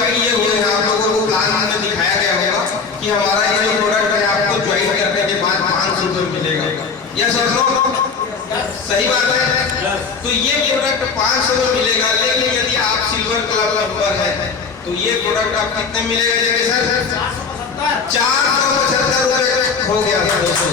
भाई ये हुए हैं, आप लोगों को प्लान में दिखाया गया होगा कि हमारा ये जो प्रोडक्ट है आपको ज्वाइन करने के बाद 500 रुपये मिलेगा। यस और नो? सही बात है। तो ये प्रोडक्ट 500 में मिलेगा, लेकिन यदि आप सिल्वर क्लब मेंबर है तो ये प्रोडक्ट आप कितने मिलेगा? जैसे सर 475 रुपये हो गया था दोस्तों।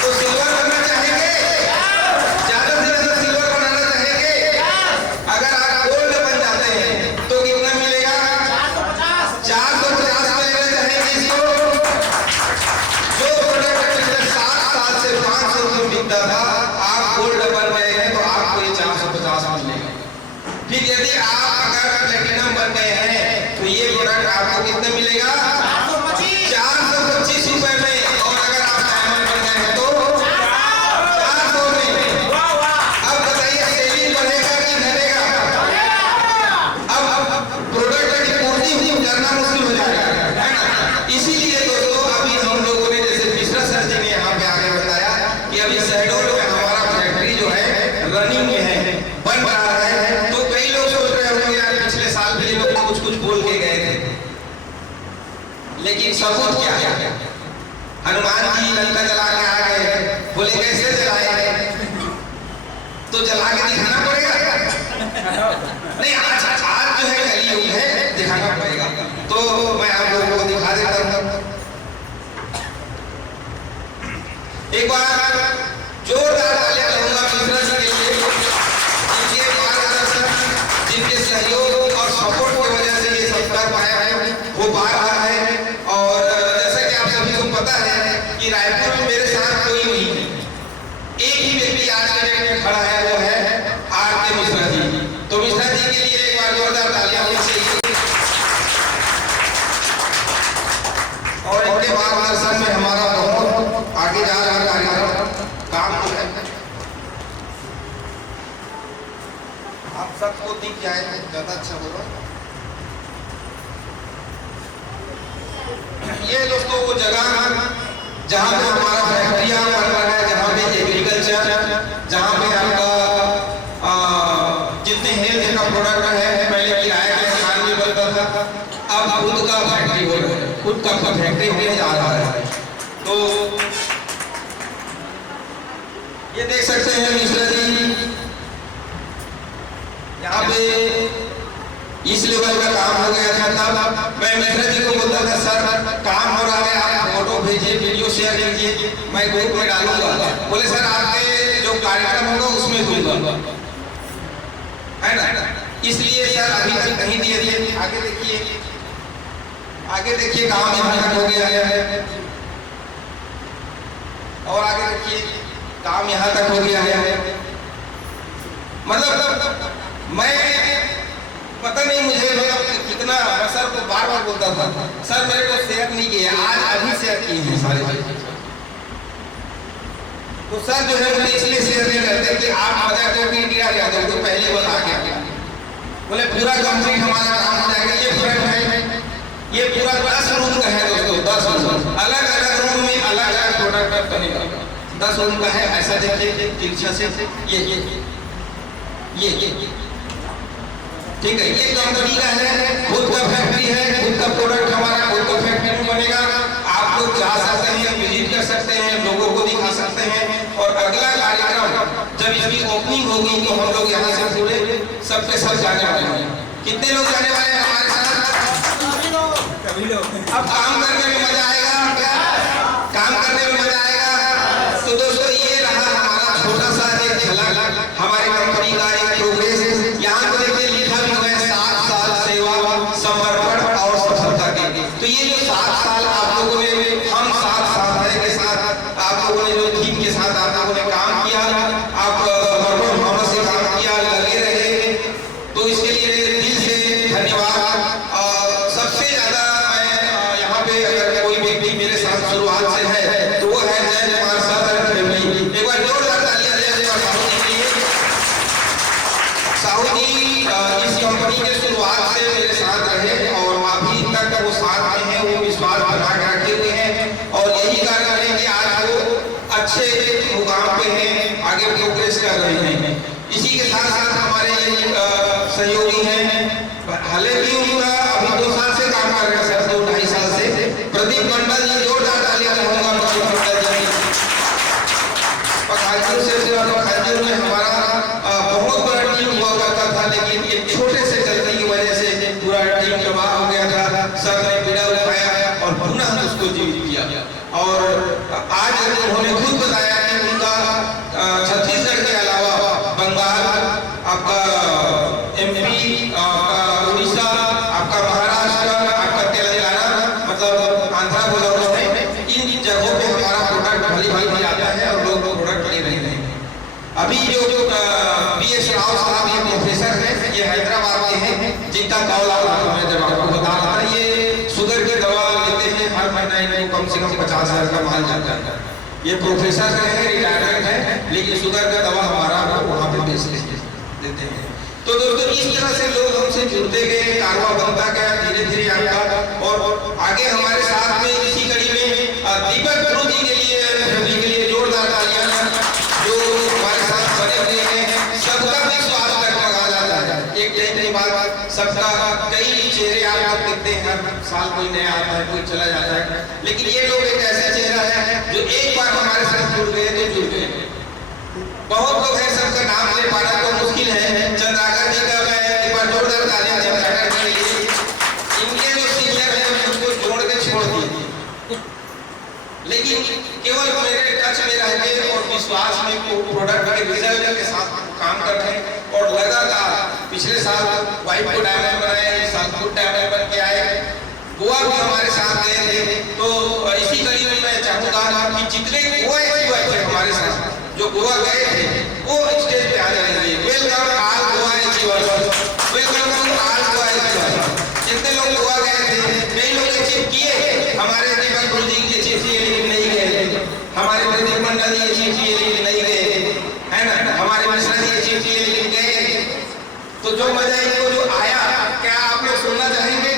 तो सिल्वर बनना चाहेंगे? ज्यादा से ज्यादा सिल्वर बनाना चाहेंगे? अगर आप गोल्ड बन जाते हैं तो कितना मिलेगा? 450 मिलेगा। चाहेंगे इसको? जो प्रोडक्ट पिछले 7 साल से 500 रुपये बिकता था, आप गोल्ड बन गए हैं तो आपको ये 450 मिलेगा। फिर यदि आप अगर प्लेटिनम बन गए हैं तो ये प्रोडक्ट आपको कितने मिलेगा? 425 रुपए में। और अगर आप डायमंड बन गए हैं तो 400 में। अब बताइए सेलिंग बढ़ेगा कि घटेगा? अब प्रोडक्ट की पूर्ति करना मुश्किल हो जाएगा, है ना? इसीलिए दोस्तों अभी हम लोगों ने, जैसे मिश्रा सर जी ने यहाँ पे आगे बताया कि अभी शहडोल में हमारा फैक्ट्री जो है रनिंग में है, बन रहा है। तो कई लोग सोच रहे होंगे यार पिछले साल भी लोग कुछ कुछ बोल के गए थे, लेकिन सबूत क्या है? हनुमान जी लंका जला के आ गए, बोले कैसे जलाए? तो जला के दिखाना पड़ेगा। नहीं, आज जो है कलयुग है, दिखाना पड़ेगा। तो मैं आप लोगों को दिखा देता हूँ। एक बार जोरदार तालियां दूंगा मिश्रा जी के लिए, जिनके मार्गदर्शन, जिनके सहयोग और सपोर्ट की वजह से ये सब कर पाया है, वो पा रहा है। और जैसा कि आप सभी को पता है कि रायपुर में मेरे साथ कोई नहीं है, एक ही व्यक्ति आज के डेट में खड़ा है, वो है आर.के. मिश्रा जी। तो मिश्रा जी के लिए एक बार जोरदार तालियां होनी चाहिए। और इनके मार्गदर्शन में हमारा बहुत आगे जा रहा कार्यक्रम काम जो है आप सबको दिख जाए ज्यादा अच्छा होगा। ये दोस्तों वो जगह जहाँ पे हमारा फैक्ट्रियाँ बन रहा है, जहाँ पे एग्रीकल्चर, जहाँ पे आपका जितने हेल्थ का प्रोडक्ट है, पहले किराए का सामान भी बनता था, अब खुद का फैक्ट्री हो रहा है, खुद का फैक्ट्री होने जा रहा है। तो ये देख सकते हैं मिश्रा जी यहाँ पे इस लेवल का काम हो गया था। तब मैं मिश्रा जी को बोलता था सर काम हो रहा है, आप फोटो भेजिए, वीडियो शेयर कीजिए, मैं ग्रुप में डालूंगा। बोले सर आपके जो कार्यक्रम होगा उसमें दूंगा, है ना? इसलिए सर अभी तक नहीं दिए दिए। आगे देखिए, आगे देखिए काम यहाँ तक हो गया है, और आगे देखिए काम यहाँ तक हो गया है। मतलब मैं पता नहीं मुझे कितना सर को बार बार बोलता था सर मेरे को शेयर नहीं किया, आज अभी शेयर किए हैं सारे चीज। तो सर जो है मुझे इसलिए शेयर नहीं करते कि आप मजा करके किया गया तो पहले बता के बोले पूरा कंप्लीट हमारा काम हो जाएगा। ये पूरा है, ये पूरा 10 रूम का है दोस्तों, 10 रूम, अलग अलग रूम में अलग अलग प्रोडक्ट बनेगा। 10 रूम का है। ऐसा देखिए तिरछा से ये ठीक है, ये कंपनी का है, खुद का फैक्ट्री है, खुद का प्रोडक्ट हमारा खुद का फैक्ट्री में बनेगा। आप लोग जा सकते हैं, विजिट कर सकते हैं, लोगों को दिखा सकते हैं। और अगला कार्यक्रम जब इसकी ओपनिंग होगी तो हम लोग यहाँ से पूरे सबके सब जाने वाले हैं। कितने लोग जाने वाले हैं हमारे साथ? सभी लोग। अब काम करने में मजा आएगा क्या? काम करने में मजा आएगा। तो दोस्तों ये रहा हमारा छोटा सा एक झलक हमारी कंपनी का एक प्रोग्रेस। यहाँ पर देखिए लिखा भी हुआ है 7 साल सेवा, समर्पण और सफलता के। तो ये जो 7 साल आप लोगों ने, हम 7 साल के साथ आप लोगों ने जो टीम के साथ आप लोगों ने काम किया, आप समर्पण भावना से काम किया, लगे रहे, तो इसके लिए दिल से धन्यवाद। सबसे ज्यादा मैं यहाँ पे अगर कोई व्यक्ति मेरे साथ शुरुआत से है तो वो है जय कुमार सर फैमिली। एक बार जोरदार तालियां दे दें साहू जी के लिए। साहू जी इस कंपनी के शुरुआत से मेरे साथ रहे और अभी तक वो साथ में हैं, वो विश्वास बना के रखे हुए हैं। और यही कारण है कि आज वो अच्छे मुकाम पे हैं, आगे प्रोग्रेस कर रहे हैं। इसी के साथ साथ हमारे सहयोगी हैं, हाल ही उनका किया। और आज उन्होंने खुद बताया कि उनका छत्तीसगढ़ के अलावा बंगाल, आपका MP, उड़ीसा, आपका महाराष्ट्र, आपका तेलंगाना, मतलब आंध्रा बोला उसने, इन जगहों पे हमारा प्रोडक्ट भली भाली आता है और लोग प्रोडक्ट ले रहे हैं। अभी जो BS राव साहब ये प्रोफेसर हैं, ये हैदराबाद के हैं, जिनका कॉल मैं जब आपको बता रहा था, ये शुगर की दवा लेते हैं, हर महीना इनको कम से कम 50,000 का माल जाता है। ये प्रोफेसर हैं, रिटायरमेंट है, लेकिन शुगर का दवा हमारा वहाँ पे बेच देते हैं। तो दोस्तों इस तरह से लोग हमसे जुड़ते गए, कारवा बनता गया धीरे धीरे आपका। और आगे हमारे साथ में इसी कड़ी में दीपक गुरु जी के लिए जोरदार तालियां, जो हमारे साथ बने हुए हैं। सबका विश्वास लगभग आ जाता है, एक नई बात, सबका कई चेहरे आप देखते हैं, हर साल कोई नया आता है, कोई चला जाता है, लेकिन ये लोग एक ऐसा चेहरा है जो एक बार हमारे साथ जुड़ गए तो जुड़ गए। बहुत लोग हैं, सबका नाम ले पाना तो मुश्किल है। चंद्राकर जी का मैं एक बार जोरदार तालियां चंद्राकर के लिए, इनके जो सीनियर हैं उनको जोड़ के छोड़ दिए, लेकिन केवल मेरे टच में रह के और विश्वास में प्रोडक्ट के रिजल्ट के साथ काम कर रहे हैं। और लगातार पिछले साल वाइफ को डायमंड बनाए, इस साल गुड डायमंड बन के आए, गोवा भी हमारे साथ गए थे। तो इसी कड़ी में मैं चाहूँगा कि जितने गोवा थे हमारे साथ जो गोवा गए थे वो स्टेज पे आ जाएंगे। Welcome all Goa achievers, welcome all Goa achievers. जितने लोग गोवा गए थे, कई लोग अचीव किए, हमारे दीपक गुरु जी की अचीव किए लेकिन नहीं गए, हमारे प्रदीप मंडल जी अचीव किए लेकिन नहीं गए, है ना, हमारे मिश्रा जी अचीव किए लेकिन गए। तो जो मजा इनको जो आया, क्या आप लोग सुनना चाहेंगे?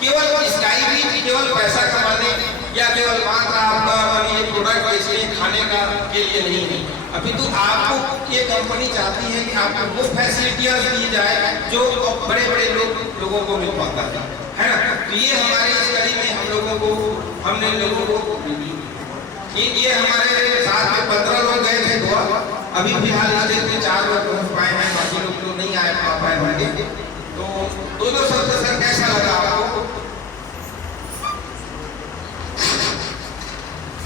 केवल स्काई बीच केवल पैसा कमाने या केवल मात्र आपका ये प्रोडक्ट बेचने खाने का के लिए नहीं है, अभी तो आपको ये कंपनी चाहती है कि आपको वो फैसिलिटियां दी जाए जो बड़े बड़े लोगों को मिल पाता है ना। तो ये हमारे इस कड़ी में हमने लोगों को ये हमारे साथ में 15 लोग गए थे गोवा, अभी फिलहाल स्टेज में 4 लोग पहुंच पाए हैं, बाकी लोग तो नहीं आए पाए होंगे। तो दोनों शब्द सर कैसा लगा आपको?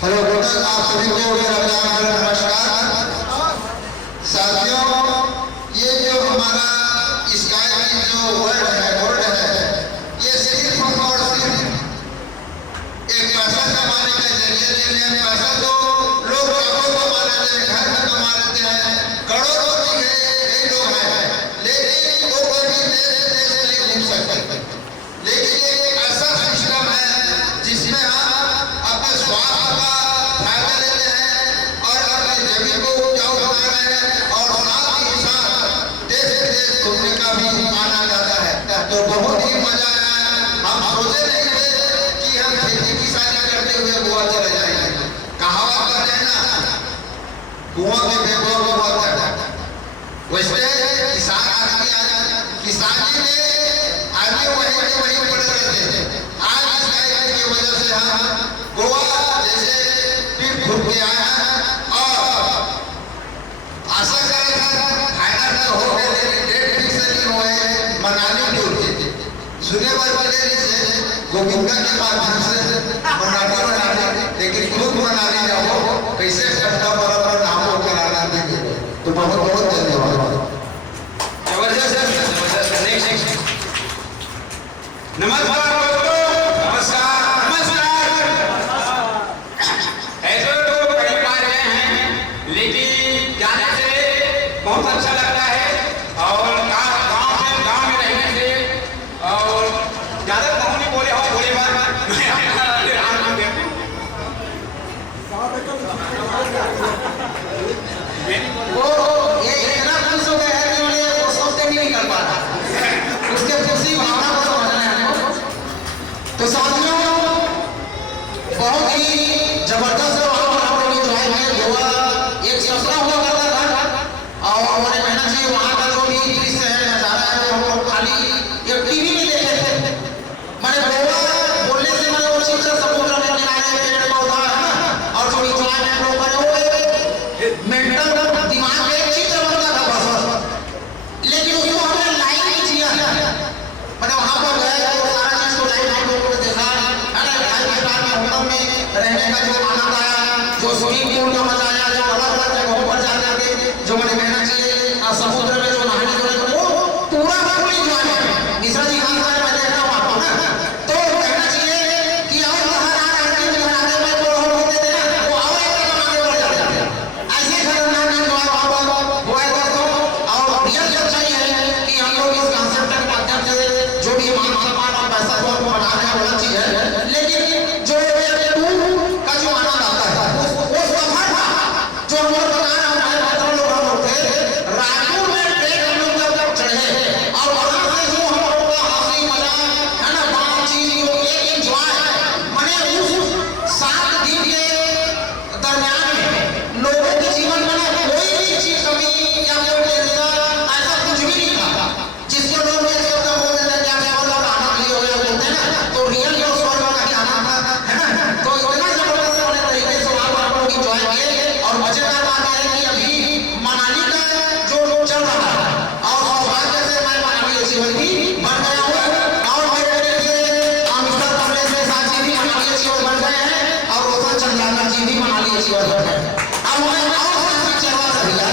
हेलो दोस्तों, आप सभी को मेरा प्यार नमस्कार। साथियों, ये जो हमारा स्काई जो वर्ड है, ये सिर्फ और सिर्फ एक पैसा कमाने का जरिए नहीं है। पैसा तो लोग करोड़ों कमा लेते हैं, घर में कमा लेते हैं, करोड़पति है, कई लोग हैं, लेकिन वो कभी देश नहीं घूम सकते। लेकिन ये एक ऐसा सिस्टम है जिसमें हम अपने स्वास्थ्य का फायदा लेते हैं और अपने जमीन को उपजाऊ बना रहे हैं, और साथ ही साथ देश विदेश घूमने का भी आना जाता है। तो बहुत ही मजा आया। हम सोचे नहीं थे कि हम खेती किसानी करते हुए गोवा चले जाएंगे। कहावत कहते हैं ना, कुआं के बेगों को बहुत है, वैसे किसान आदमी किसानी में आगे वही पड़े रहते थे। आज इस की वजह से हम गोवा जैसे पीठ फूट के आए हैं, और आशा कर रहे थे फाइनल तो हो गए, लेकिन डेट फिक्स नहीं हुए। मनाली टूर के सुने बजे से गोविंदा के माध्यम से मनाली, लेकिन खुद मनाली जाओ, कैसे ठंडा बर्फ पर नाम होकर आना देंगे। तो बहुत बहुत धन्यवाद। नमस्कार दोस्तों, नमस्कार। ऐसे तो कई बार गए हैं, लेकिन जाने से बहुत अच्छा लगता है, और गांव में रहने से, और ज्यादा कहूँ नहीं बोले हो बोले बार वो ये इतना खुश हो गया है कि उन्हें वो सोचते नहीं कर पा रहा, उसके खुशी भावना को समझना है हमको। बना रहे हैं अलग चीज है, लेकिन जो टू का जो आनंद आता है वो सफर था जो हम लोग बना रहे हमारे बच्चों लोग हम लोग थे रायपुर में ट्रेन हम लोग जब चढ़े और वहां से जो हम लोग का हंसी मजाक है ना बातचीत जो एक एंजॉय माने उस 7 दिन के दरमियान में लोगों के जीवन में कोई भी चीज कमी या कोई टेंशन ऐसा कुछ भी नहीं था जिसको लोग ये सोचते बोलते थे क्या स्वर्ग का आनंद लिए हुए बोलते हैं ना, तो रियल जो स्वर्ग का ही आनंद था है ना। तो इतना जबरदस्त वाले तरीके से वहां पर लोग एंजॉय किए और मजेदार बात है कि अभी मनाली का जो चल रहा है और सौभाग्य से मैं मनाली जीवन की बन गया हूँ और मेरे लिए मिस्टर कमलेश के साथ जी भी मनाली जीवन बन गए हैं और रोशन चंद्राकर जी भी मनाली जीवन बन गए। अब हमें और साथी चलवा सकेगा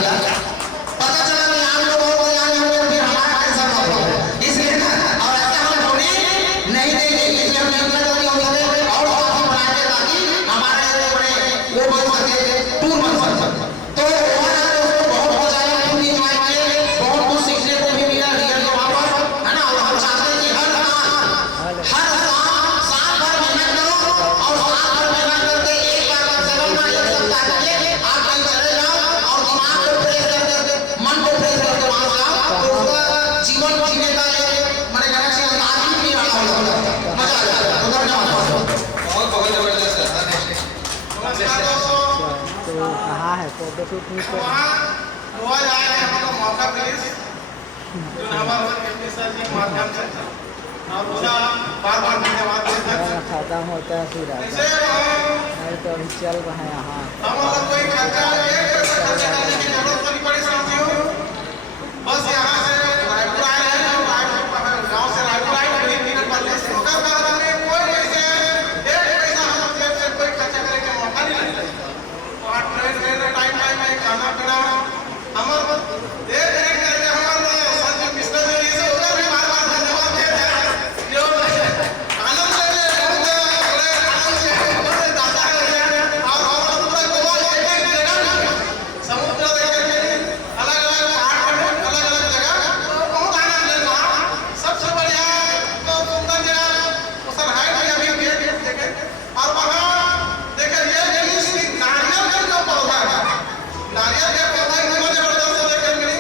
पता चला कि आप लोग बहुत यहाँ होंगे फिर हमारा कैसा होगा इसलिए ना और ऐसे हम होने नहीं देंगे इसलिए हम नहीं करेंगे और साथी बनाएंगे ताकि हमारे बड़े वो बन सके टूर बन सके। तो बहुत मजा आया फुल एंजॉय किए बहुत कुछ सीखने को भी मिला रियल के वहाँ पर है ना। और हम चाहते हैं कि हर साल भर मेहनत करो और साल भर मेहनत करके एक बार कम से कम एक सप्ताह के लिए आप कहीं चले जाओ और दिमाग को फ्रेश करके मन को फ्रेश करके वहां से आओ तो उसका जीवन जीने का एक मैंने कहना चाहिए अंदाज भी नहीं रहा होगा, मजा आ जाएगा। तो धन्यवाद बहुत जबरदस्त है। तो कहाँ है फोटो शूट नहीं कर गोवा जाए हमको मौका मिले जो हमारे एमपी सर जी माध्यम से और पूरा बार-बार धन्यवाद देते हैं। खत्म होता है फिर आता ऐसे है। नहीं तो अभी चल रहा है यहाँ हम लोग कोई खर्चा एक पैसा खर्चा करने की जरूरत नहीं पड़ी साथियों, बस यहाँ से रायपुर आए हैं और रायपुर गाँव से रायपुर आए 2 मिनट पहले से होकर बाद में कोई पैसे एक पैसा हम जेब से कोई खर्चा करने का मौका नहीं लगता। वहाँ ट्रेन में टाइम में खाना पीना हमारे एक करके हमारे संजय मिश्रा जी से उधर भी बार-बार धन्यवाद देते हैं जो आनंद लेते हैं बड़े आनंद से बड़े दादा है और हमारा पूरा गोवा एक जगह समुद्र देख के अलग-अलग पहाड़ पर अलग-अलग जगह तो बहुत आनंद ले वहाँ सबसे बढ़िया तो सुंदर जगह उस हाइट में अभी गेट देखे और वहाँ देखिए ये नारियल का जो पौधा है नारियल के पौधा इतना जबरदस्त देखने मिली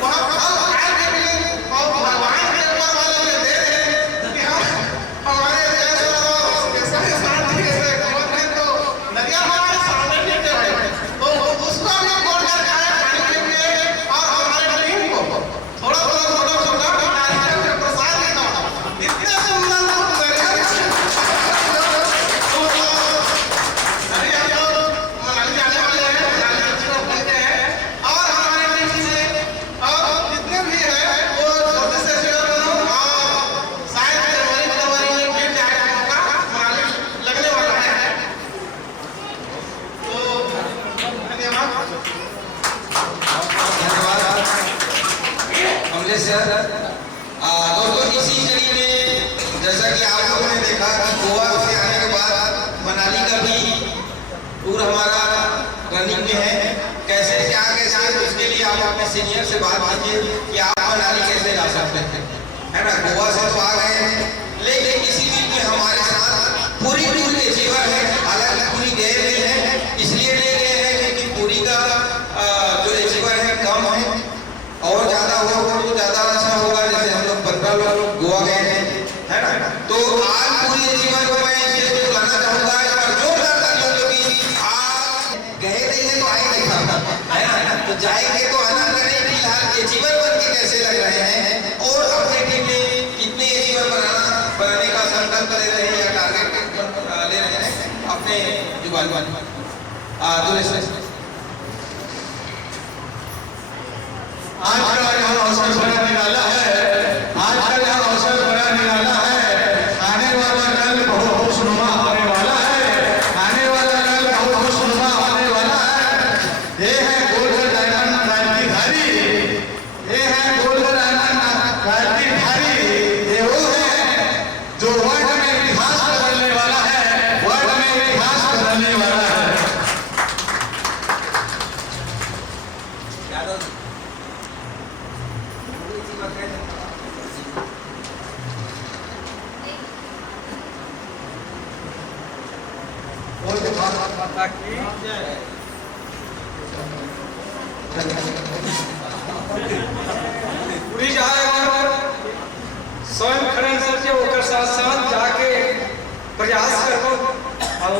वहाँ फल आए के मिली और भगवान के ऊपर वाले ने दे दे कि हम हमारे देश और कैसे शांति कैसे जीवन में तो नारियल हमारे सामने लेके आए तो उसको हम लोग तोड़ कर खाए खाने के लिए और हमारे टीम को थोड़ा नारियल के प्रसाद देना इतने सुंदर नारियल कमलेश सर दोस्तों इसी कड़ी में जैसा कि आप लोगों ने देखा कि गोवा से आने के बाद मनाली का भी टूर हमारा रनिंग में है। कैसे क्या कैसे उसके लिए आप अपने सीनियर से बात कीजिए कि आप मनाली कैसे जा सकते हैं है ना। गोवा से तो आ गए हैं लेकिन इसी बीच में हमारे साथ पूरी टूर के जीवन है, हालांकि पूरी गए भी है इसलिए ले गए हैं क्योंकि पूरी का जो जीवन है कम है और ज्यादा हो तो ज्यादा अच्छा होगा। जैसे हम लोग 15 लोग गोवा गए हैं है ना, तो आज पूरे जीवन को मैं ये बुलाना चाहूंगा और जोरदार तालियों क्योंकि आज गए नहीं है तो आए नहीं था है ना, तो जाएंगे तो आनंद करें फिलहाल ये जीवन बन के कैसे लग रहे हैं और अपने टीम में कितने ये जीवन बनाने का संकल्प ले रहे हैं या टारगेट ले रहे हैं अपने जुबान आज का यह अवसर बड़ा निराला है, आज का यह अवसर बड़ा निराला है। आने वाला कल बहुत खुशनुमा होने वाला है, आने वाला कल बहुत खुशनुमा होने वाला है। ये है गोल्डन डायमंड क्रांतिधारी, ये है गोल्डन डायमंड क्रांतिधारी। ये वो है जो वर्ल्ड में इतिहास बदलने वाला है, वर्ल्ड में इतिहास बदलने वाला है। माता की पूरी जाए और स्वयं खड़े सच्चे होकर साथ साथ जाके प्रयास करो और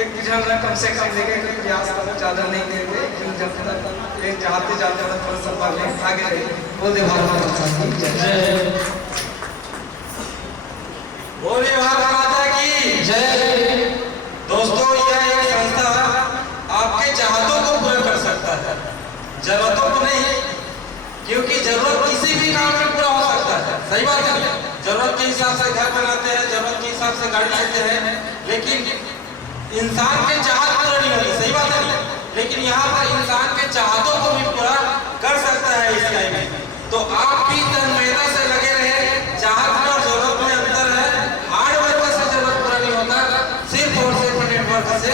एक जन कम से कम देखे कि प्रयास करो, ज़्यादा नहीं देंगे लेकिन जब तक एक जाते जाते थोड़ा सा पहले आगे बोल दे बोलिए भारत माता की जय। दोस्तों यह एक संस्था आपके चाहतों को पूरा कर सकता है, जरूरतों को नहीं, क्योंकि जरूरत किसी भी काम में पूरा हो सकता है। सही बात है, जरूरत के हिसाब से घर बनाते हैं, जरूरत के हिसाब से गाड़ी लेते हैं, लेकिन इंसान के चाहत पूरा नहीं होती। सही बात है, लेकिन यहाँ पर इंसान के चाहतों को भी पूरा कर सकता है इस टाइम में। तो आप भी तन्मयता से लगे रहे, चाहत में और जरूरत में अंतर है। हार्डवर्क से जरूरत पूरा नहीं होता, सिर्फ और सिर्फ नेटवर्क से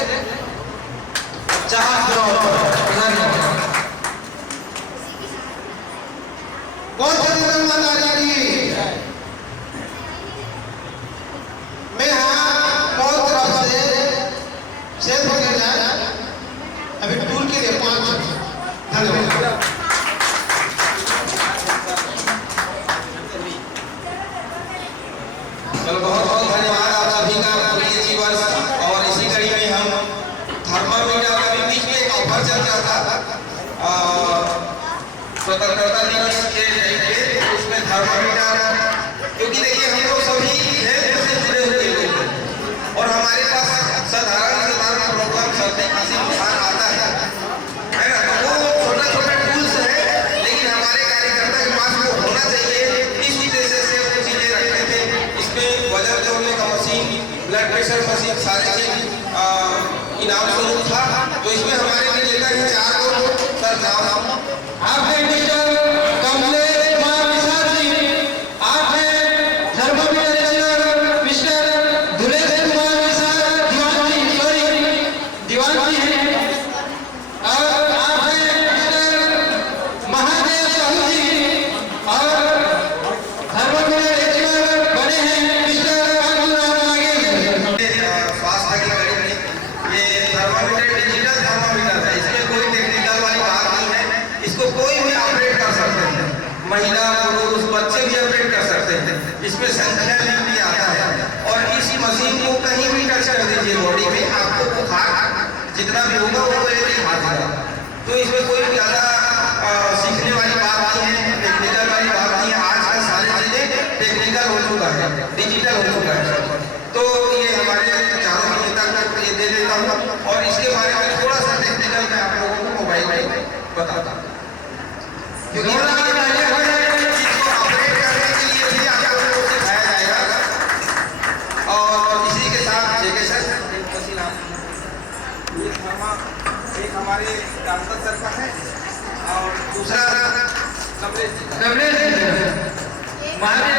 चाहत पूरा होता है। बहुत जरूरत माता जी। मैं यहाँ बहुत तरफ से सेल्फ कर जाए अभी टूल के लिए 5 धन्यवाद। चलो बहुत बहुत धन्यवाद आप सभी का प्रिय जीवन। और इसी कड़ी में हम थर्मामीटर का बीच में एक ऑफर चल रहा था स्वतंत्रता दिवस के उसमें थर्मामीटर, क्योंकि देखिए हम लोग सभी हेल्थ से जुड़े हुए लोग हैं और हमारे पास साधारण प्रॉब्लम सर्दी खांसी बुखार आता है ना, तो वो छोटा छोटा टूल्स है, लेकिन हमारे कार्यकर्ता के पास वो होना चाहिए। इस उद्देश्य से वो चीजें रखते थे। इसमें वजन तोड़ने का मशीन, ब्लड प्रेशर मशीन, सारे चीज इनाम स्वरूप था। तो इसमें हमारे लिए लेता है 4 को सर नाम आपने मिस्टर कमलेश कुमार निषाद जी, आपने थर्मामीटर मिस्टर धुलेश कुमार निषाद दीवान जी हैं, और आपने मिस्टर महादेव साहू जी, और थर्मामीटर बने हैं मिस्टर कानून आगे। स्वास्थ्य की कड़ी में ये थर्मामीटर डिजिटल थर्मामीटर है, इसमें कोई टेक्निकल वाली बात नहीं है। इसको कोई भी ऑपरेट कर सकते हैं, महिला पुरुष बच्चे भी ऑपरेट कर सकते हैं। इसमें संख्या भी आता है और इस मशीन को कहीं भी टच कर दीजिए बॉडी में, आपको बुखार जितना भी होगा वो तुरंत दिखा देगा। तो इसमें कोई ज़्यादा सीखने वाली बात नहीं है, टेक्निकल वाली बात नहीं है। आजकल सारी चीज़ें टेक्निकल हो चुका है, डिजिटल हो चुका है। तो ये हमारे चारों नेता को ये दे देता हूँ और इसके बारे में थोड़ा सा टेक्निकल मैं आप लोगों को मोबाइल में बताता हूँ, क्योंकि ऑपरेट करने के लिए भी आप लोगों को सिखाया जाएगा। और इसी के साथ एक हमारे डांसर सर का है और दूसरा कमलेश महादेव